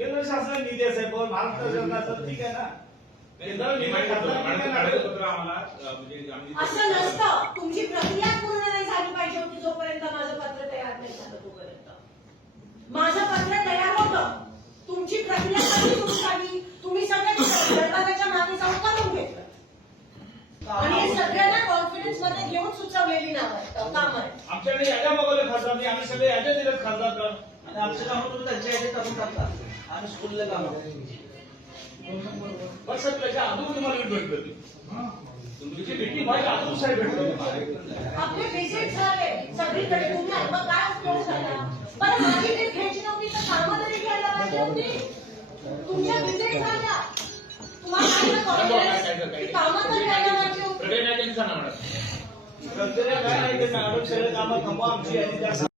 केंद्र शासन निधी असेल पण महाराष्ट्र सरकारचं ठीक आहे ना? केंद्र निधी खासदार ठीक आहे ना? असं नसतं. तुमची प्रक्रिया पूर्ण नाही झाली पाहिजे होती जोपर्यंत माझं पत्र तयार नाही झालं तोपर्यंत. माझं पत्र तयार होतं. तुमची प्रक्रिया कधी सुरू झाली? तुम्ही सगळे गणपतीच्या मागे जाऊन करून घेतलं. आणि हे सगळ्यांना कॉन्फिडन्समध्ये घेऊन सुचवलेली नाव आहेत काम आहे. आमच्याकडे याद्या बघवल्या खासदारनी आम्ही सगळे याद्या दिलेत खासदार आणि आमचं काम तुम्ही त्यांच्या यादीत टाकून टाकता आम्ही स्कूलला पण सर त्याच्या अगोदर तुम्हाला तुमची साहेब भेटले होते. आपले विजिट झाले सगळीकडे. तुम्ही आता काय उपयोग झाला बरं माझी टीप घ्यायची नव्हती तर कामं तरी घ्यायला पाहिजे होती. तुमच्या विजिट झाल्या तुम्हाला माहिती confidence की कामं तर घ्यायला पाहिजे होती. प्रत्येक काय नाही ते मॅडम सगळे कामं थांबवा आमची.